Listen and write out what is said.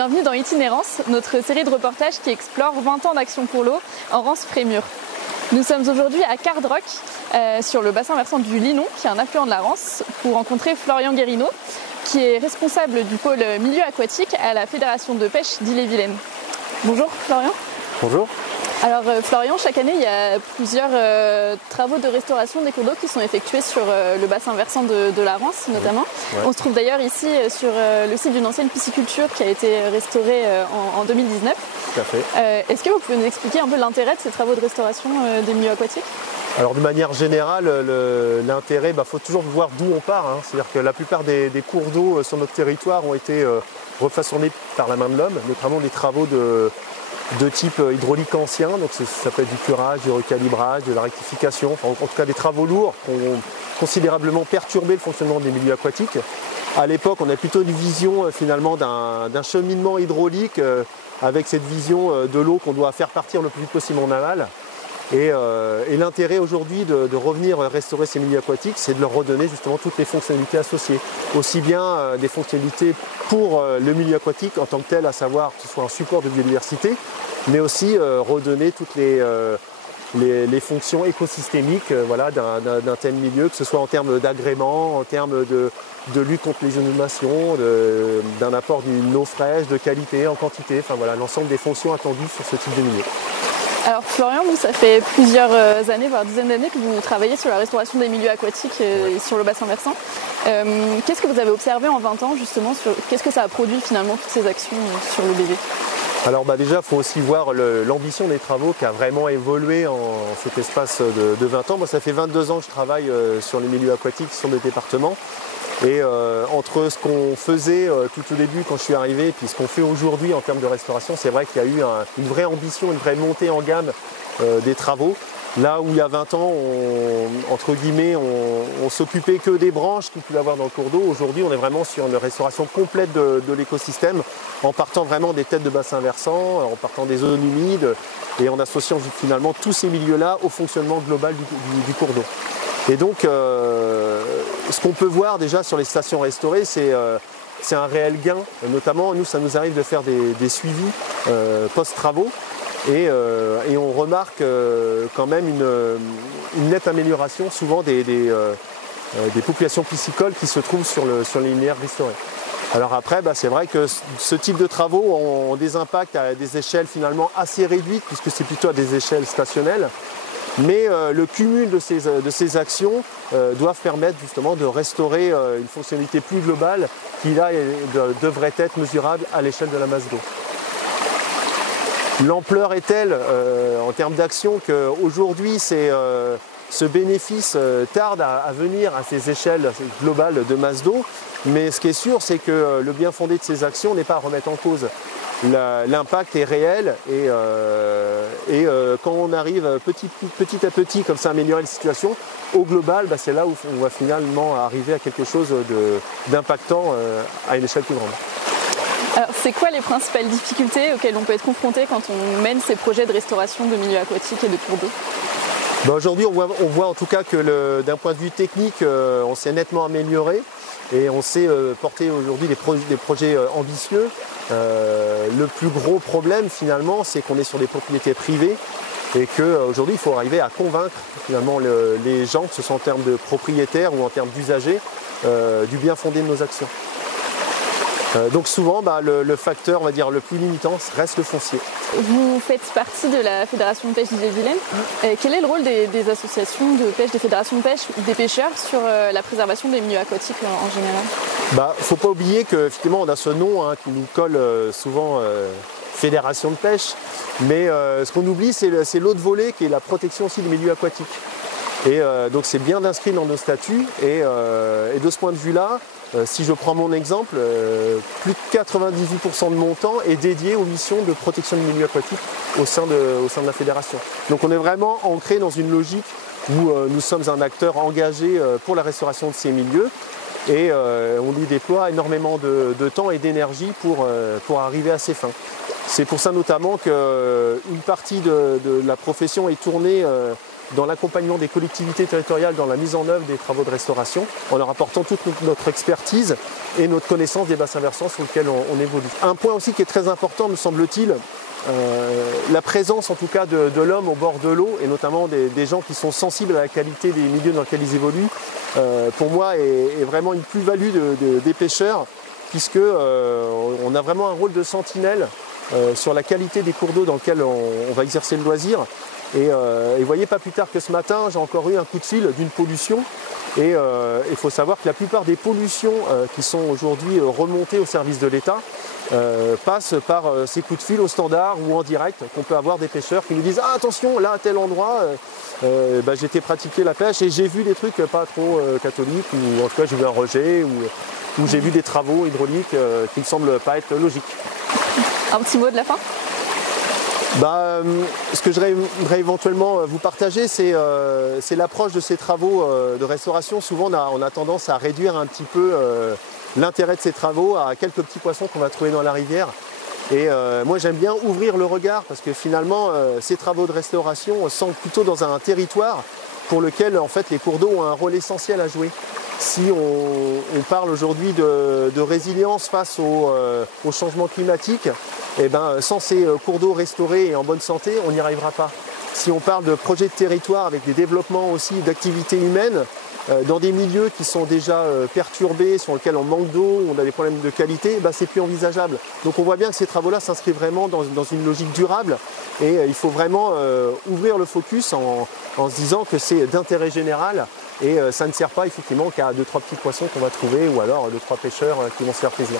Bienvenue dans Itinérance, notre série de reportages qui explore 20 ans d'action pour l'eau en Rance-Frémur. Nous sommes aujourd'hui à Cardroc, sur le bassin versant du Linon, qui est un affluent de la Rance, pour rencontrer Florian Guérino, qui est responsable du pôle milieu aquatique à la Fédération de pêche d'Ille-et-Vilaine. Bonjour Florian. Bonjour. Alors Florian, chaque année il y a plusieurs travaux de restauration des cours d'eau qui sont effectués sur le bassin versant de la Rance notamment. Ouais. On se trouve d'ailleurs ici sur le site d'une ancienne pisciculture qui a été restaurée en 2019. Tout à fait. Est-ce que vous pouvez nous expliquer un peu l'intérêt de ces travaux de restauration des milieux aquatiques ? Alors de manière générale, l'intérêt, faut toujours voir d'où on part. C'est-à-dire que la plupart des cours d'eau sur notre territoire ont été refaçonnés par la main de l'homme, notamment des travaux de type hydraulique ancien, donc ça peut être du curage, du recalibrage, de la rectification, en tout cas des travaux lourds qui ont considérablement perturbé le fonctionnement des milieux aquatiques. À l'époque, on a plutôt une vision finalement d'un cheminement hydraulique avec cette vision de l'eau qu'on doit faire partir le plus vite possible en aval. Et l'intérêt aujourd'hui de revenir restaurer ces milieux aquatiques, c'est de leur redonner justement toutes les fonctionnalités associées. Aussi bien des fonctionnalités pour le milieu aquatique en tant que tel, à savoir que ce soit un support de biodiversité, mais aussi redonner toutes les fonctions écosystémiques d'un tel milieu, que ce soit en termes d'agrément, en termes de lutte contre les inondations, d'un apport d'une eau fraîche, de qualité, en quantité, enfin voilà, l'ensemble des fonctions attendues sur ce type de milieu. Alors Florian, vous, ça fait plusieurs années, voire dizaines d'années que vous travaillez sur la restauration des milieux aquatiques et sur le bassin versant. Qu'est-ce que vous avez observé en 20 ans justement, qu'est-ce que ça a produit finalement toutes ces actions sur le BV ? Alors déjà, il faut aussi voir l'ambition des travaux qui a vraiment évolué en cet espace de 20 ans. Moi, ça fait 22 ans que je travaille sur les milieux aquatiques sur le département. Et entre ce qu'on faisait tout au début quand je suis arrivé et puis ce qu'on fait aujourd'hui en termes de restauration, c'est vrai qu'il y a eu une vraie ambition, une vraie montée en gamme des travaux. Là où il y a 20 ans, on s'occupait que des branches qu'il pouvait avoir dans le cours d'eau. Aujourd'hui, on est vraiment sur une restauration complète de l'écosystème, en partant vraiment des têtes de bassin versant, en partant des zones humides et en associant finalement tous ces milieux-là au fonctionnement global du cours d'eau. Et donc, ce qu'on peut voir déjà sur les stations restaurées, c'est un réel gain. Notamment, nous, ça nous arrive de faire des suivis post-travaux. Et on remarque quand même une nette amélioration souvent des populations piscicoles qui se trouvent sur les linéaires restaurés. Alors après, c'est vrai que ce type de travaux ont des impacts à des échelles finalement assez réduites, puisque c'est plutôt à des échelles stationnelles. Mais le cumul de ces actions doivent permettre justement de restaurer une fonctionnalité plus globale qui là devrait être mesurable à l'échelle de la masse d'eau. L'ampleur est telle en termes d'action qu'aujourd'hui ce bénéfice tarde à venir à ces échelles globales de masse d'eau. Mais ce qui est sûr, c'est que le bien fondé de ces actions n'est pas à remettre en cause. L'impact est réel et quand on arrive petit à petit comme ça à améliorer la situation, au global, c'est là où on va finalement arriver à quelque chose d'impactant à une échelle plus grande. Alors c'est quoi les principales difficultés auxquelles on peut être confronté quand on mène ces projets de restauration de milieux aquatiques et de cours d'eau ? Aujourd'hui, on voit en tout cas que d'un point de vue technique, on s'est nettement amélioré et on sait porter aujourd'hui des projets ambitieux. Le plus gros problème finalement, c'est qu'on est sur des propriétés privées et qu'aujourd'hui, il faut arriver à convaincre finalement les gens, que ce soit en termes de propriétaires ou en termes d'usagers, du bien fondé de nos actions. Donc souvent, le facteur, on va dire, le plus limitant reste le foncier. Vous faites partie de la Fédération de pêche d'Ille-et-Vilaine. Quel est le rôle des associations de pêche, des fédérations de pêche, des pêcheurs sur la préservation des milieux aquatiques en général ? Il ne faut pas oublier qu'effectivement, on a ce nom qui nous colle souvent Fédération de pêche. Mais ce qu'on oublie, c'est l'autre volet qui est la protection aussi des milieux aquatiques. Et donc c'est bien inscrit dans nos statuts. Et de ce point de vue-là, si je prends mon exemple, plus de 98% de mon temps est dédié aux missions de protection du milieu aquatique au sein de la fédération. Donc on est vraiment ancré dans une logique où nous sommes un acteur engagé pour la restauration de ces milieux et on y déploie énormément de temps et d'énergie pour arriver à ces fins. C'est pour ça notamment qu'une partie de la profession est tournée dans l'accompagnement des collectivités territoriales dans la mise en œuvre des travaux de restauration, en leur apportant toute notre expertise et notre connaissance des bassins versants sur lesquels on évolue. Un point aussi qui est très important, me semble-t-il, la présence en tout cas de l'homme au bord de l'eau, et notamment des gens qui sont sensibles à la qualité des milieux dans lesquels ils évoluent, pour moi est vraiment une plus-value des pêcheurs, puisque on a vraiment un rôle de sentinelle sur la qualité des cours d'eau dans lesquels on va exercer le loisir. Et vous voyez, pas plus tard que ce matin, j'ai encore eu un coup de fil d'une pollution. Et il faut savoir que la plupart des pollutions qui sont aujourd'hui remontées au service de l'État passent par ces coups de fil au standard ou en direct qu'on peut avoir des pêcheurs qui nous disent « Ah attention, là à tel endroit, j'ai été pratiquer la pêche et j'ai vu des trucs pas trop catholiques, ou en tout cas j'ai vu un rejet, ou j'ai vu des travaux hydrauliques qui ne semblent pas être logiques. » Un petit mot de la fin ? Ce que je voudrais éventuellement vous partager, c'est l'approche de ces travaux de restauration. Souvent, on a tendance à réduire un petit peu l'intérêt de ces travaux à quelques petits poissons qu'on va trouver dans la rivière. Et moi, j'aime bien ouvrir le regard parce que finalement, ces travaux de restauration sont plutôt dans un territoire pour lequel en fait, les cours d'eau ont un rôle essentiel à jouer. Si on parle aujourd'hui de résilience face au changement climatique, sans ces cours d'eau restaurés et en bonne santé, on n'y arrivera pas. Si on parle de projets de territoire avec des développements aussi d'activités humaines, dans des milieux qui sont déjà perturbés, sur lesquels on manque d'eau, on a des problèmes de qualité, c'est plus envisageable. Donc on voit bien que ces travaux-là s'inscrivent vraiment dans une logique durable et il faut vraiment ouvrir le focus en se disant que c'est d'intérêt général et ça ne sert pas effectivement qu'à 2-3 petits poissons qu'on va trouver ou alors 2-3 pêcheurs qui vont se faire plaisir.